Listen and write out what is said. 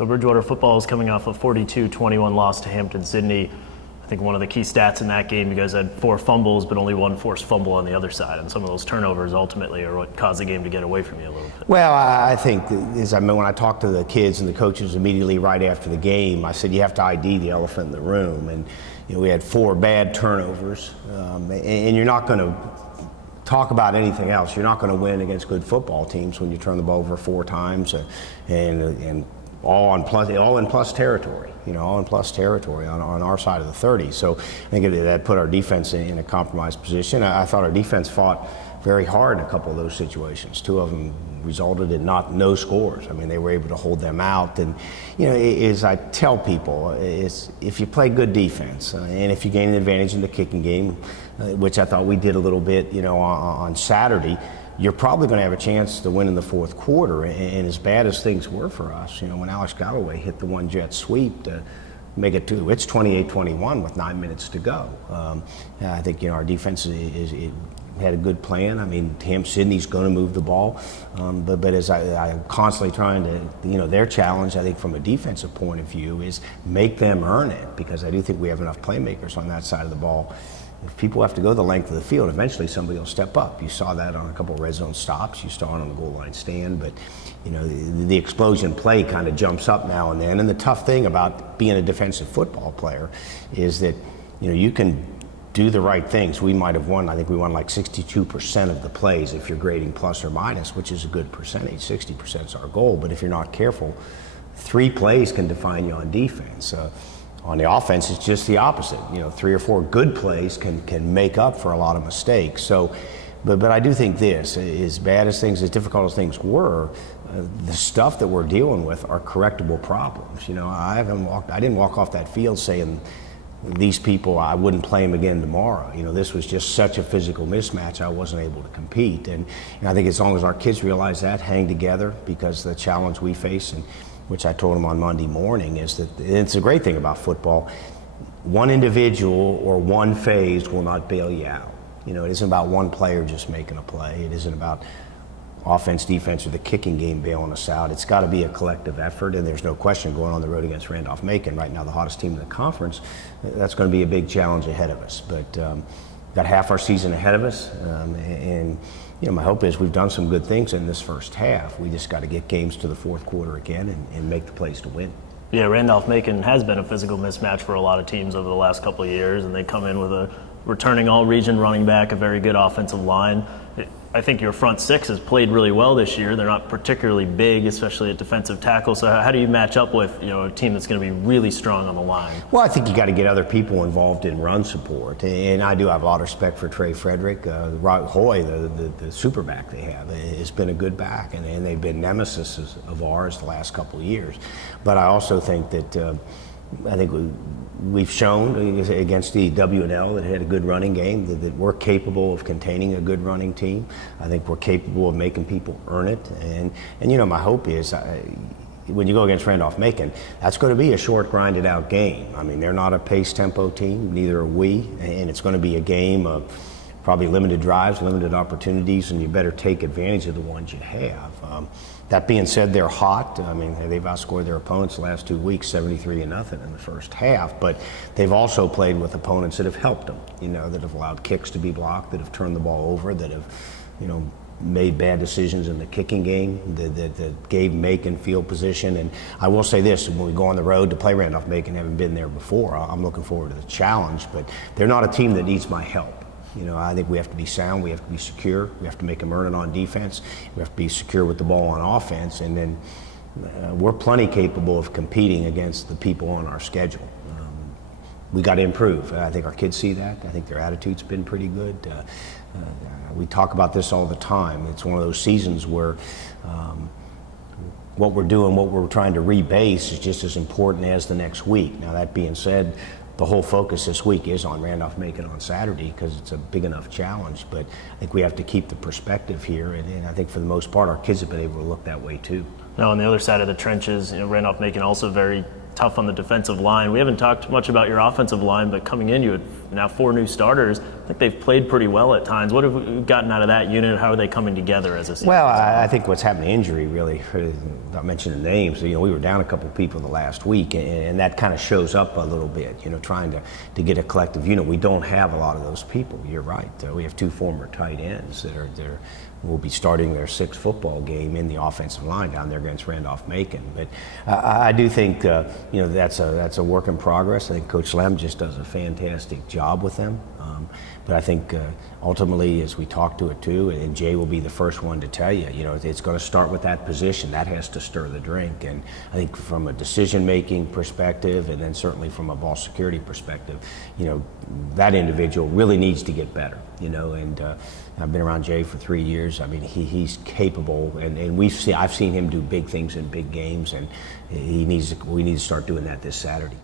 So Bridgewater football is coming off a 42-21 loss to Hampton-Sydney. I think one of the key stats in that game, you guys had 4 fumbles, but only 1 forced fumble on the other side. And some of those turnovers ultimately are what caused the game to get away from you a little bit. Well, I think, when I talked to the kids and the coaches immediately right after the game, I said, you have to ID the elephant in the room. And we had 4 bad turnovers. And you're not going to talk about anything else. You're not going to win against good football teams when you turn the ball over 4 times and all in plus territory, all in plus territory on our side of the 30. So I think that put our defense in a compromised position. I thought our defense fought very hard in a couple of those situations. 2 of them resulted in no scores. I mean, they were able to hold them out. And, as I tell people, if you play good defense and if you gain an advantage in the kicking game, which I thought we did a little bit, on Saturday, you're probably going to have a chance to win in the fourth quarter. And as bad as things were for us, when Alex Galloway hit the 1-jet sweep to make it it's 28-21 with 9 minutes to go. I think, our defense had a good plan. I mean, Sydney's going to move the ball. But as I'm constantly trying to, their challenge, I think, from a defensive point of view is make them earn it, because I do think we have enough playmakers on that side of the ball. If people have to go the length of the field, eventually somebody will step up. You saw that on a couple of red zone stops. You saw it on the goal line stand. But, the explosion play kind of jumps up now and then. And the tough thing about being a defensive football player is that, you can do the right things. We might have won, I think we won like 62% of the plays if you're grading plus or minus, which is a good percentage. 60% is our goal. But if you're not careful, 3 plays can define you on defense. On the offense, it's just the opposite. 3 or 4 good plays can make up for a lot of mistakes. So, but I do think this, as bad as things, as difficult as things were, the stuff that we're dealing with are correctable problems. I didn't walk off that field saying these people, I wouldn't play them again tomorrow. This was just such a physical mismatch, I wasn't able to compete. And I think as long as our kids realize that, hang together, because the challenge we face, and which I told them on Monday morning, is that it's a great thing about football. One individual or one phase will not bail you out. It isn't about one player just making a play. It isn't about offense, defense, or the kicking game bailing us out. It's got to be a collective effort, and there's no question going on the road against Randolph-Macon, right now the hottest team in the conference, that's going to be a big challenge ahead of us. But got half our season ahead of us, and my hope is we've done some good things in this first half. We just got to get games to the fourth quarter again and make the plays to win. Yeah, Randolph-Macon has been a physical mismatch for a lot of teams over the last couple of years, and they come in with a returning all-region running back, a very good offensive line. I think your front 6 has played really well this year. They're not particularly big, especially at defensive tackle. So how do you match up with a team that's going to be really strong on the line? Well, I think you got to get other people involved in run support, and I do have a lot of respect for Trey Frederick. Hoy, the super back they have, has been a good back, and they've been nemesis of ours the last couple of years. But I also think that we've shown against the W&L that had a good running game, that we're capable of containing a good running team. I think we're capable of making people earn it. And my hope is when you go against Randolph-Macon, that's going to be a short, grinded out game. I mean, they're not a pace tempo team, neither are we. And it's going to be a game of probably limited drives, limited opportunities, and you better take advantage of the ones you have. That being said, they're hot. I mean, they've outscored their opponents the last 2 weeks, 73-0 in the first half. But they've also played with opponents that have helped them. That have allowed kicks to be blocked, that have turned the ball over, that have, made bad decisions in the kicking game, that gave Macon field position. And I will say this: when we go on the road to play Randolph-Macon, haven't been there before. I'm looking forward to the challenge. But they're not a team that needs my help. I think we have to be sound, we have to be secure, we have to make them earn it on defense, we have to be secure with the ball on offense, and then we're plenty capable of competing against the people on our schedule. We got to improve. I think our kids see that. I think their attitude's been pretty good. We talk about this all the time. It's one of those seasons where what we're doing, what we're trying to rebase is just as important as the next week. Now, that being said, the whole focus this week is on Randolph-Macon on Saturday because it's a big enough challenge, but I think we have to keep the perspective here, and I think for the most part our kids have been able to look that way too. Now, on the other side of the trenches, Randolph-Macon also very tough on the defensive line. We haven't talked much about your offensive line, but coming in, you had now 4 new starters. I think they've played pretty well at times. What have we gotten out of that unit? How are they coming together as a season? Well, I think what's happened to injury, really, not mentioning names, we were down a couple people the last week, and that kind of shows up a little bit, trying to get a collective unit. We don't have a lot of those people. You're right. We have 2 former tight ends that will be starting their 6th football game in the offensive line down there against Randolph-Macon. But I do think that's a work in progress. I think Coach Lem just does a fantastic job with them. But I think ultimately, as we talk to it too, and Jay will be the first one to tell you, it's going to start with that position. That has to stir the drink. And I think from a decision-making perspective, and then certainly from a ball security perspective, that individual really needs to get better. And I've been around Jay for 3 years. I mean, he's capable, and I've seen him do big things in big games, and we need to start doing that this Saturday.